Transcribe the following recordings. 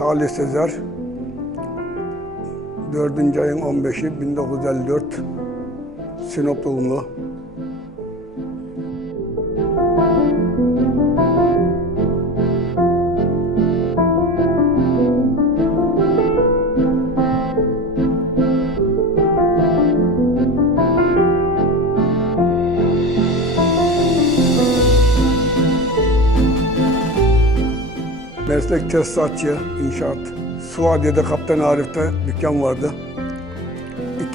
Ali Sezer. 4. ayın 15'i 1954. Sinop doğumlu. Meslek tesisatçı, inşaat. Suadiye'de Kaptan Arif'te dükkan vardı.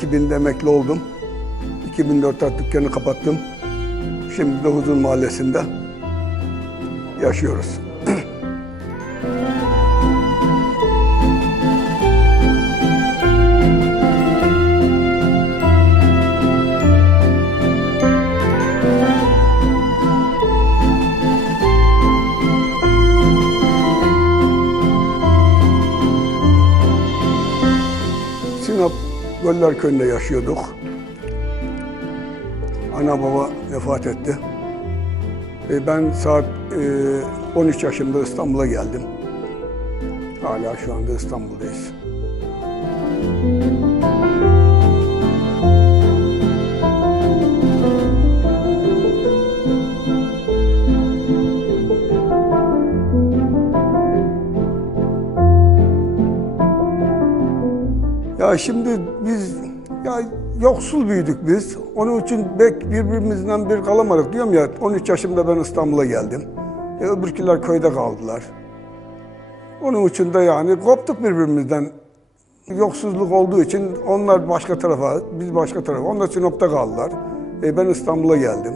2000'de emekli oldum. 2004'te dükkanı kapattım. Şimdi de Huzur Mahallesi'nde yaşıyoruz. Sinop Göller Köyü'nde yaşıyorduk. Ana baba vefat etti. E, ben saat e, 13 yaşımda İstanbul'a geldim. Hala şu anda İstanbul'dayız. Ya şimdi biz ya yoksul büyüdük biz. Onun için bek birbirimizden bir kalamadık diyorum ya. 13 yaşımda ben İstanbul'a geldim. E, öbürküler köyde kaldılar. Onun için de yani koptuk birbirimizden. Yoksulluk olduğu için onlar başka tarafa, biz başka tarafa. Onlar Sinop'ta kaldılar. E, ben İstanbul'a geldim.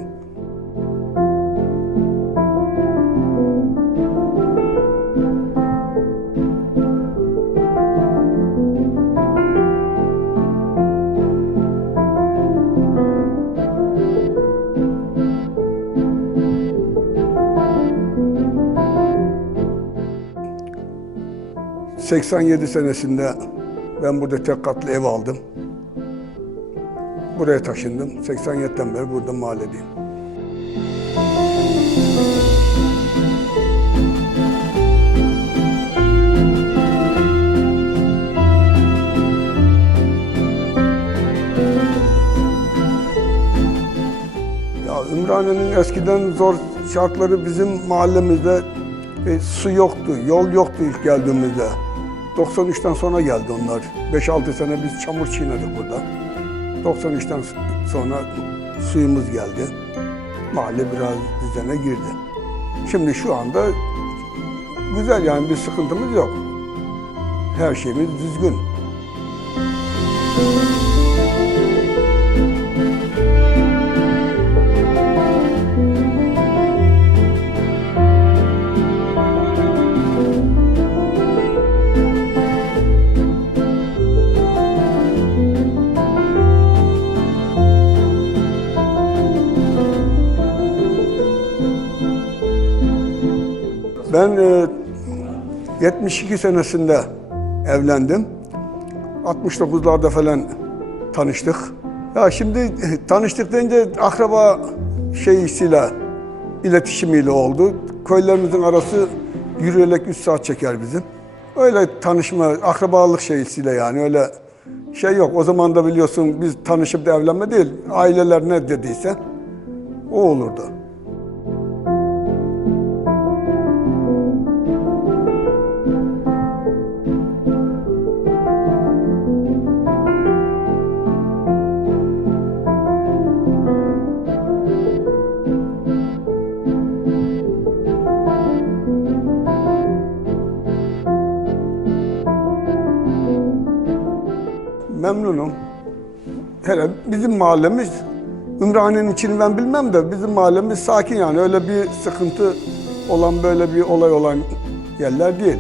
...87 senesinde ben burada tek katlı ev aldım. Buraya taşındım. 87'den beri burada mahalledeyim. Ya Ümraniye'nin eskiden zor şartları bizim mahallemizde e, su yoktu, yol yoktu ilk geldiğimizde. 93'ten sonra geldi onlar. 5-6 sene biz çamur çiğnedik burada. 93'ten sonra suyumuz geldi. Mahalle biraz düzene girdi. Şimdi şu anda güzel yani bir sıkıntımız yok. Her şeyimiz düzgün. Ben e, 72 senesinde evlendim. 69'larda falan tanıştık. Ya şimdi tanıştık deyince akraba şeysiyle, iletişimiyle oldu. Köylerimizin arası yürüyerek 3 saat çeker bizim. Öyle tanışma, akrabalık şeysiyle yani öyle şey yok. O zaman da biliyorsun biz tanışıp da evlenme değil, aileler ne dediyse o olurdu. Memnunum. Hele bizim mahallemiz, Ümraniye'nin içini ben bilmem de bizim mahallemiz sakin yani. Öyle bir sıkıntı olan böyle bir olay olan yerler değil.